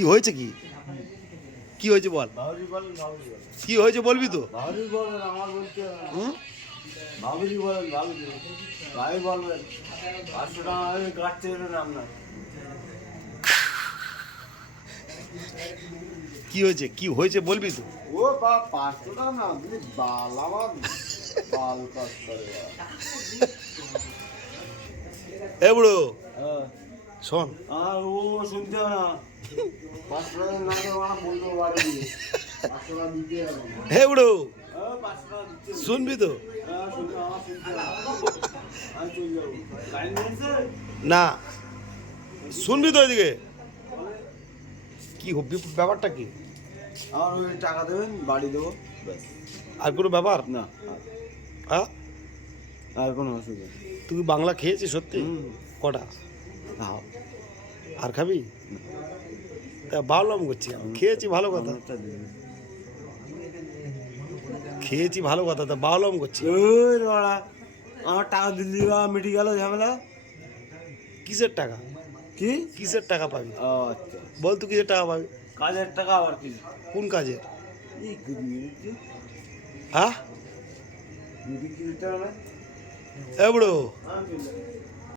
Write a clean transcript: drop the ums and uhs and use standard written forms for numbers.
কি হয়েছে? কি কি হয়েছে বল? বাবুজি বলেন, বাবুজি বলেন, কি হয়েছে বলবি তো? বাবুজি বলেন, আমার বলতে হবে না। হুম? বাবুজি বলেন, বাবুজি ভাই বলবেন 500 টাকা আমি কাটতে দেবেন আপনার। কি হয়েছে? কি হয়েছে বলবি তো? ও বা 500 টাকা না, আপনি বাল আমার বাল কাজ করে এ বুড়ো হ্যাঁ। শোন, আর ও শুনতে হবে না, 500 টাকা না তো আমার বলবো বাড়ি দিয়ে 500 টাকা দিতে হবে না। হে বুড়ো 500 টাকা দিতে হবে। শুনবি তো? হ্যাঁ শুনতে আমার শুনতে হবে। আমি চলে যাবো লাইন দিয়েছে না, শুনবি তো এদিকে? কি ব্যাপারটা কি? আমার ওই টাকা দেবেন, বাড়ি দেবো ব্যাস। আর কোনো ব্যাপার? না হ্যাঁ, আর কোনো অসুবিধা নেই। তুই বাংলা খেয়েছিস সত্যি? হুম। কটা? খাও। আর খাবি? তা বাউলাম করছি আমি। খেয়েছি ভালো কথা, অনেকটা দিন। খেয়েছি ভালো কথা, তা বাউলাম করছি। ওই বাড়া, আমার টাকা দিল্লি বা মিটে গেল ঝামেলা। কিসের টাকা? কি? কিসের টাকা পাবি? ও আচ্ছা, বল, তুই কিসের টাকা পাবি? কাজের টাকা আবার কি? কোন কাজের? এই মিনিট হ্যাঁ মিনিট কি দিতে হবে? এ বুড়ো হ্যাঁ, চলে যাবো।